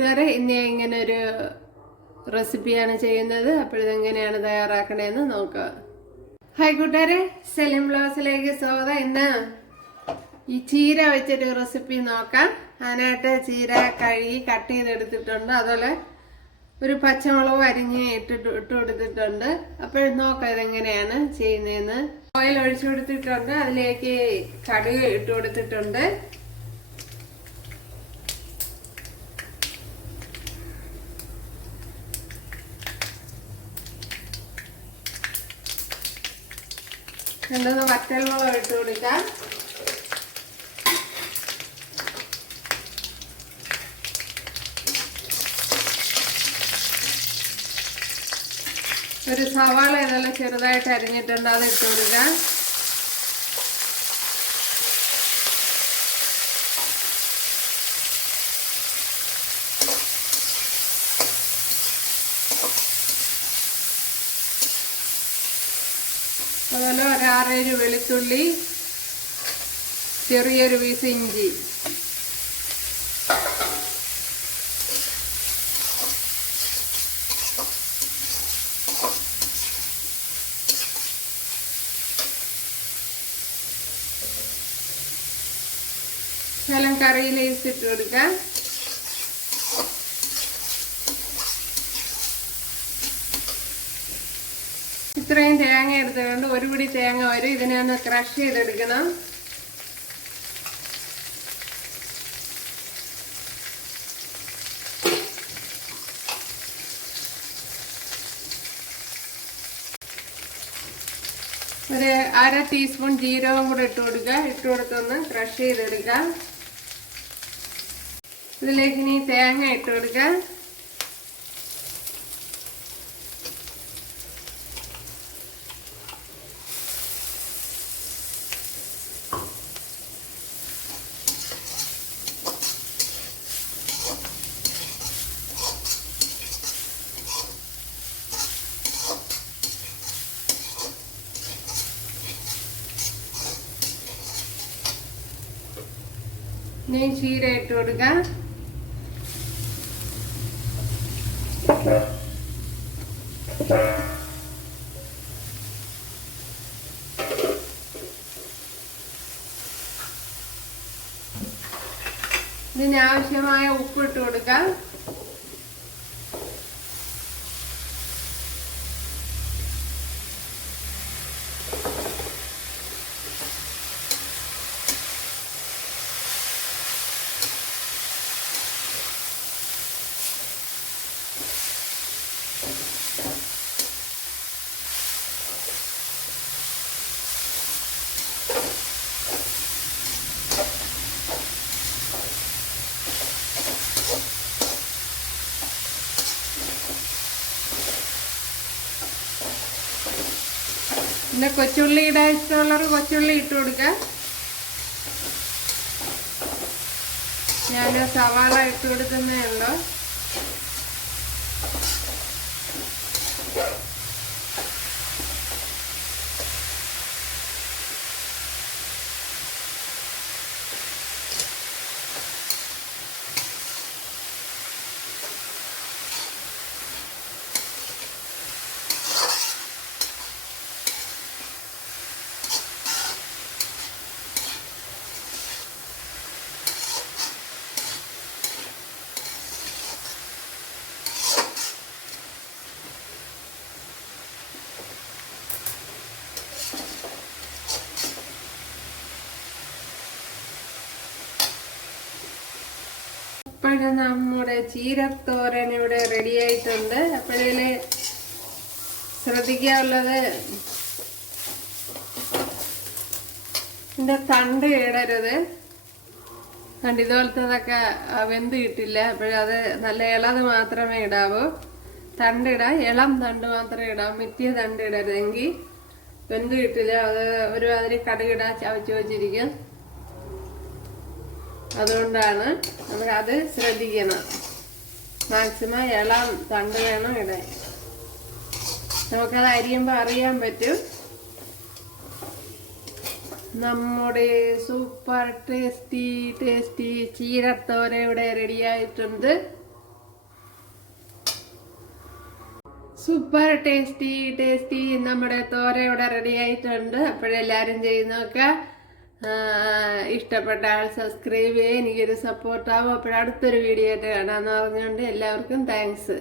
കൂട്ടുകാരെ ഇന്ന് ഇങ്ങനെ ഒരു റെസിപ്പിയാണ് ചെയ്യുന്നത്. അപ്പോഴിതെങ്ങനെയാണ് തയ്യാറാക്കണേന്ന് നോക്കുക ഹായ് കൂട്ടുകാരെ സെലിം ബ്ലൗസിലേക്ക് സ്വാഗതം. ഇന്ന് ഈ ചീര വെച്ചൊരു റെസിപ്പി നോക്കാം. അതിനായിട്ട് ചീര കഴുകി കട്ട് ചെയ്തെടുത്തിട്ടുണ്ട്. അതുപോലെ ഒരു പച്ചമുളക് അരിഞ്ഞ് ഇട്ടിട്ട് ഇട്ട് കൊടുത്തിട്ടുണ്ട്. അപ്പോൾ നോക്കാം ഇതെങ്ങനെയാണ് ചെയ്യുന്നതെന്ന് ഓയിൽ ഒഴിച്ചു കൊടുത്തിട്ടുണ്ട്. അതിലേക്ക് കടുക് ഇട്ട് കൊടുത്തിട്ടുണ്ട്. രണ്ടൊന്ന് വറ്റൽമുളക് ഇട്ട് കൊടുക്കാം. ഒരു സവാള ഇതെല്ലാം ചെറുതായിട്ട് അരിഞ്ഞിട്ടുണ്ട് അത് ഇട്ട് കൊടുക്കാം. അതുപോലെ ഒരു ആറേഴ് വെളുത്തുള്ളി ചെറിയൊരു പീസ് ഇഞ്ചി. ശലം കറിയിൽ ഇട്ട് കൊടുക്കാം. ഇത്രയും തേങ്ങ എടുത്തുകൊണ്ട് ഒരു പിടി തേങ്ങ വരും ഇതിനെ ഒന്ന് ക്രഷ് ചെയ്തെടുക്കണം. ഒരു അര ടീസ്പൂൺ ജീരകം കൂടെ ഇട്ട് കൊടുക്കുക. ഇട്ട് കൊടുത്തൊന്ന് ക്രഷ് ചെയ്തെടുക്കാം. ഇതിലേക്ക് ഇനി തേങ്ങ ഇട്ട് കൊടുക്കാം ഇനി ചീര ഇട്ട് ആവശ്യമായ ഉപ്പ് ഇട്ട് കൊടുക്കാം. പിന്നെ കൊച്ചുള്ളിയുടെ ഇഷ്ടമുള്ളവർ കൊച്ചുള്ളി ഇട്ട് കൊടുക്കാം. ഞാൻ സവാള ഇട്ട് കൊടുക്കുന്നേ ഉള്ളൂ. ഇപ്പോഴും നമ്മുടെ ചീരത്തോരൻ ഇവിടെ റെഡി ആയിട്ടുണ്ട്. അപ്പോഴേ ശ്രദ്ധിക്കാനുള്ളത് ഇതിന്റെ തണ്ട് ഇടരുത് തണ്ട് ഇതുപോലത്തതൊക്കെ വെന്ത് കിട്ടില്ല. അപ്പോഴത് നല്ല ഇളത് മാത്രമേ ഇടാവൂ. തണ്ടിടാം ഇളം തണ്ട് മാത്രമേ ഇടാം മിറ്റിയ തണ്ട് ഇടരുതെങ്കിൽ വെന്ത് കിട്ടില്ല. അത് ഒരു അതിന് കടുകിടാ ചവച്ച് വെച്ചിരിക്കും. അതുകൊണ്ടാണ് നമ്മൾ അത് ശ്രദ്ധിക്കണം. മാക്സിമം ഇളം തണ്ട് വേണം ഇടാൻ നമുക്കത് അരിയുമ്പോൾ അറിയാൻ പറ്റും. നമ്മുടെ സൂപ്പർ ടേസ്റ്റി ടേസ്റ്റി ചീരത്തോര ഇവിടെ റെഡിയായിട്ടുണ്ട് സൂപ്പർ ടേസ്റ്റി ടേസ്റ്റി നമ്മുടെ തോര ഇവിടെ റെഡിയായിട്ടുണ്ട് അപ്പോഴെല്ലാവരും നോക്കാം ഇഷ്ടപ്പെട്ട ആൾ സബ്സ്ക്രൈബ് ചെയ്യുക എനിക്കൊരു സപ്പോർട്ടാവും അപ്പോഴടുത്തൊരു വീഡിയോ ആയിട്ട് കാണാമെന്ന് പറഞ്ഞുകൊണ്ട് എല്ലാവർക്കും താങ്ക്സ്